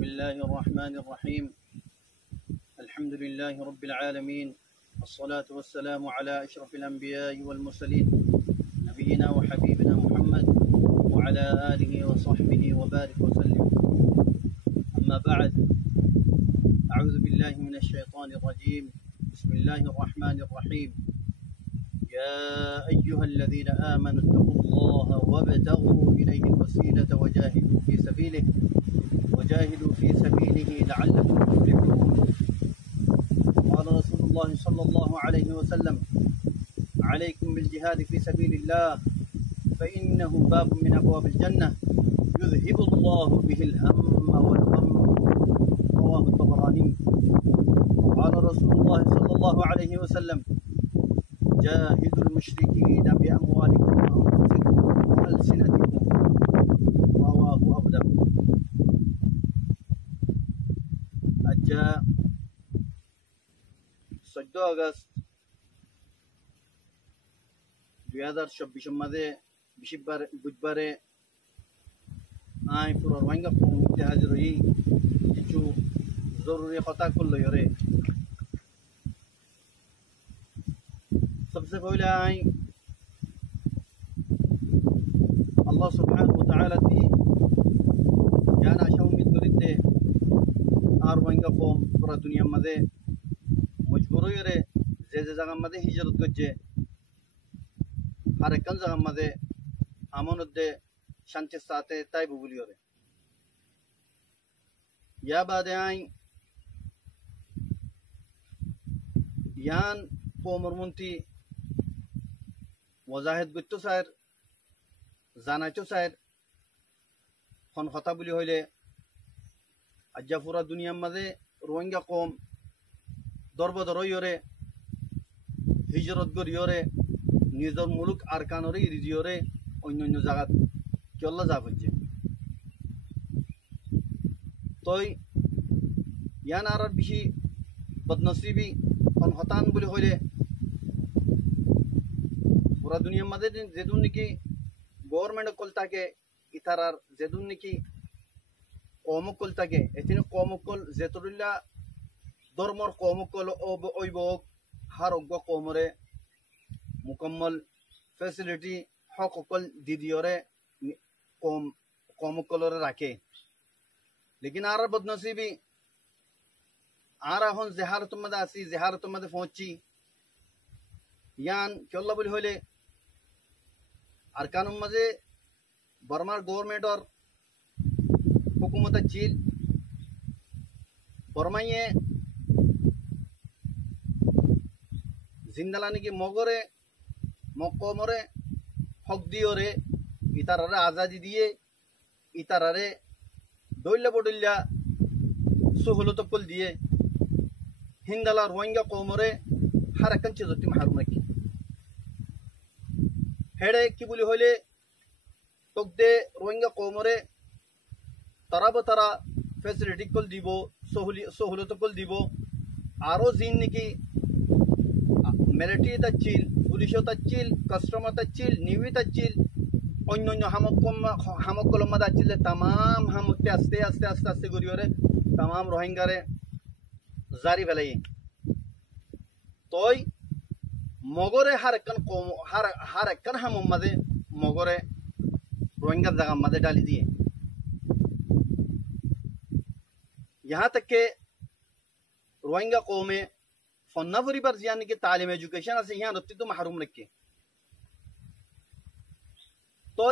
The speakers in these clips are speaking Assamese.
بسم الله الرحمن الرحيم. الحمد لله رب العالمين، الصلاة والسلام على أشرف الأنبياء والمرسلين نبينا وحبيبنا محمد وعلى آله وصحبه وبارك وسلم. أما بعد، أعوذ بالله من الشيطان الرجيم. بسم الله الرحمن الرحيم. يا أيها الذين آمنوا اتقوا الله وابتغوا إليه الوسيلة وجاهدوا في سبيله لعلكم تفلحون. قال رسول الله صلى الله عليه وسلم: عليكم بالجهاد في سبيل الله فإنه باب من أبواب الجنة يذهب الله به الهم والغم. رواه الطبراني. وقال رسول الله صلى الله عليه وسلم: جاهدوا المشركين بأموالكم وأنفسكم وألسنتكم. رواه أبو داود. আজ্জা 14 আগস্ট 2024 মাঝে বুধবারে আই পুরো রোহিঙ্গা কমিউনিটি হাজির হই কিছু জরুরি কথা করল রে। सबसे पहले आई अल्लाह सुब्हानहु व तआला ती यान आशा उम्मीद करीते আর রোহিঙ্গা কম পুরা দুনিয়ার মাঝে মজবুর হয়ে যে জায়গার মাঝে হিজরত করছে আর একখান জায়গার মাঝে আমনদে শান্তির সাথে তাই বুবুলি করে ইয়া বাদে আই ইয়ান কমরমন্ত্রী ওয়াজাহিদ গুত্ত স্যার জানাইতো স্যার খন কথা বলি হইলে আজ্জা পুরা দুনিয়ার মাঝে রোহিঙ্গা কম দরবদর হইরে হিজরত করিয়রে নিজের মুলুক আরকানরে ইরিজিয়রে অন্য অন্য জায়গাত কেল্লা যা হচ্ছে তই ইয়ান আর বেশি বদনসিবি খন হতান বলি হইলে পুরা দুনিয়ার মাঝে যেদুন নাকি গভর্নমেন্ট কল থাকে ইতারার যেদুন নাকি কমকল থাকে এখানে কমকল যেতরিল্লা ধর্মর কমকল অভিভাবক হার অজ্ঞ কমরে মুকম্মল ফেসিলিটি হকল দিদিওরে কমকলরে রাখে। লেকিন আর বদনসিবি আর এখন জেহারত মধ্যে আসি জেহারত মধ্যে পৌঁছি ইয়ান কেল্লা বলি হইলে আর কানুন মাঝে বর্মার গভর্নমেন্টর हुकूमत चील बर्माइए जिंदालानी की मगरे मकमरे हक दियोरे इतारारे आजादी दिए इतारारे डोल्ला बडोल्ला सहूलत कुल दिए हिंदाला रोहिंग्या कौमरे हर एक चीज मारूम रखी हेडे की बोली होले तोगदे रोहिंग्या कौमरे তারা ফেসিলিটি কল দিব সহুলত কল দিব আরো জিন নাকি মিলিটারি তাচ্ছিল পুলিশ তাচ্ছিল কাস্টমার তাচ্ছিল নিউই তাচ্ছিল অন্য অন্য হামকল মাদা আচ্ছিল তাম হামতে আস্তে আস্তে আস্তে আস্তে করিওরে তাম রোহিঙ্গারে জারি ফেলাই তই মগরে হার একখান হামম মাঝে মগরে রোহিঙ্গার জায়গার মাঝে ডালি দিয়ে यहाँ तक के रोहिंग्या कौमे फन्नाफरी पर यानी कि तालीम एजुकेशन से यहाँ रत्ती तो महरूम रखे तो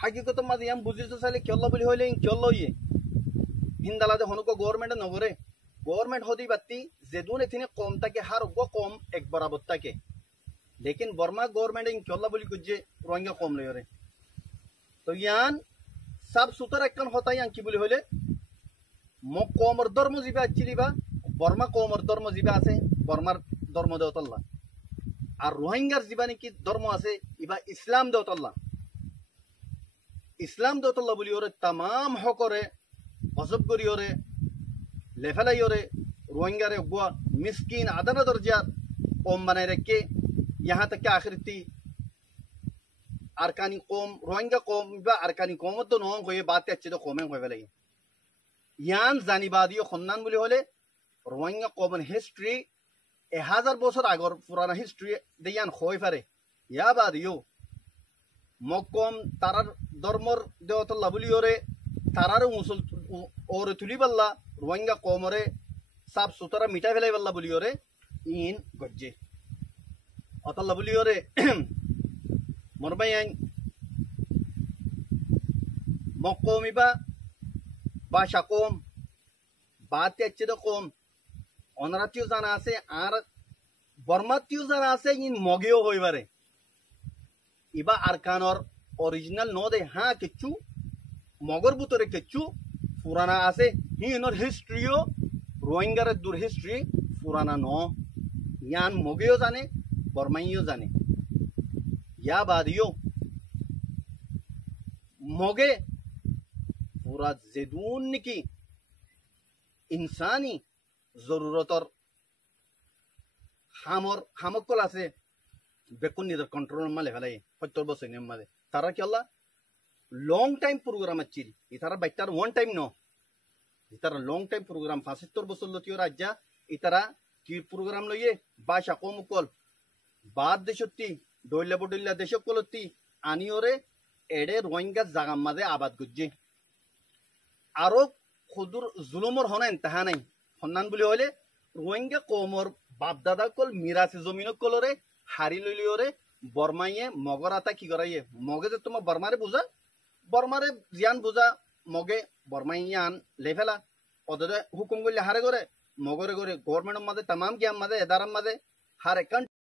हकीकत मध्य हम बुझी तो साले क्यों बोली होले क्यों ये हिंदाला दे को गवर्नमेंट नगरे गवर्नमेंट होती बत्ती जेदून इतने कौम तक हर वो कौम एक बराबर तक लेकिन बर्मा गवर्नमेंट क्यों बोली कुछ रोहिंग्या कौम ले रहे तो यहाँ सब सुतर एक होता है की बोली होले কমর ধর্ম জিবা চিলিবা বর্মা কমর ধর্ম জিবা আছে বর্মার ধর্ম দেওতল্লা আর রোহিঙ্গার জিবা নাকি ধর্ম আছে ইবা ইসলাম দেওতল্লা বলি ওরে তাম হকরে হজব করি ওরে লেফেলাই ওরে রোহিঙ্গারে গুয়া মিসকিন আদানা দরজার কম বানাই রেখে यहाँ तक के आखिरती अरकानी कौम रोहिंग्या कौम बा अरकानी कौम तो नों को ये बात अच्छे तो कौमें को लगी ইয়ান জানিবাদীয় সন্ধান বুলি হলে রোহিঙ্গা কমন হিস্ট্রি 1000 বছর আগর পুরানা হিস্ট্রি দেয়ান হয়ে পারে ইয়া বাদিও মকম তারার ধর্মর দেওয়াতল্লা বুলি ওরে তারার মুসল ওরে তুলি পাল্লা রোহিঙ্গা কমরে সাফ সুতরা মিটাই ফেলাই পাল্লা বুলি ওরে ইন গজ্জে অতল্লা বুলি ওরে মরবাই আইন মকমিবা ভাষা কম বাতে अच्छे তো কম অনারাতিও জানা আছে আর বর্মাতিও জানা আছে ইন মগেও হই পারে ইবা আরকানর অরিজিনাল ন দে হ্যাঁ কিচ্ছু মগর ভিতরে কিচ্ছু পুরানা আছে হিনর হিস্ট্রিও রোহিঙ্গার দূর হিস্ট্রি পুরানা ন ইয়ান মগেও জানে বর্মাইও জানে ইয়া বাদিও মগে পুরা জেদুন নাকি ইনসানি জরুরতর হামকল আছে বেকুন নিদের কন্ট্রোল মালে ফেলাই 70 বছর নিয়ম মালে তারা কি আল্লাহ লং টাইম প্রোগ্রাম আছিল ইতারা বাইটার ওয়ান টাইম ন ইতারা লং টাইম প্রোগ্রাম 75 বছর লতিও রাজ্যা ইতারা কি প্রোগ্রাম লইয়ে ভাষা কমকল বাদ দেশতি দইলা বডইলা দেশকলতি আনিওরে এডে রোহিঙ্গা জাগাম মাঝে আবাদ গুজ্জি আরো খুদুর জুলুমর হনা ইন্তাহা নাই সন্ধান বুলি হলে রোহিঙ্গা কমর বাপদাদা কল মিরাসি জমিন কলরে হারি লইলিওরে বর্মাইয়ে মগর আতা কি করাইয়ে মগে যে তোমার বর্মারে বুঝা বর্মারে জিয়ান বুঝা মগে বর্মাইয়ান লেফেলা ওদের হুকুম করলে হারে করে মগরে করে গভর্নমেন্টের মাঝে তামাম গিয়াম মাঝে এদারাম মাঝে হারে